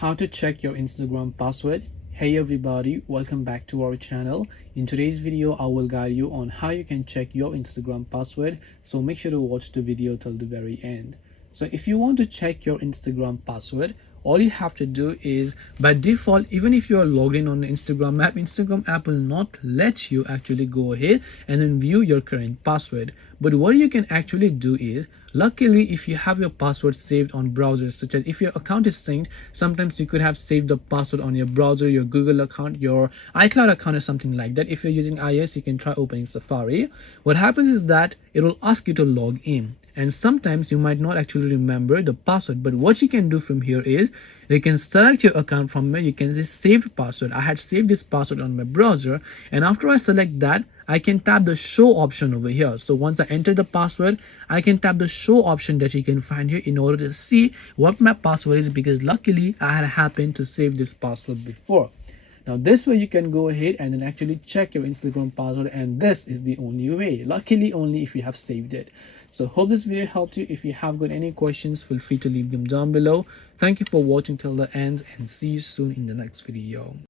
How to check your Instagram password. Hey everybody, welcome back to our channel. In today's video I will guide you on how you can check your Instagram password, so make sure to watch the video till the very end. So if you want to check your Instagram password, all you have to do is, by default, even if you are logged in on the Instagram app will not let you actually go ahead and then view your current password. But what you can actually do is, luckily, if you have your password saved on browsers, such as if your account is synced, sometimes you could have saved the password on your browser, your Google account, your iCloud account, or something like that. If you're using iOS, you can try opening Safari. What happens is that it will ask you to log in, and sometimes you might not actually remember the password. But what you can do from here is, you can select your account from where you can say saved password. I had saved this password on my browser, and after I select that, I can tap the show option over here. So once I enter the password, I can tap the show option that you can find here in order to see what my password is, because luckily I had happened to save this password before. Now this way you can go ahead and then actually check your Instagram password, and this is the only way, luckily only if you have saved it. So hope this video helped you. If you have got any questions, feel free to leave them down below. Thank you for watching till the end, and see you soon in the next video.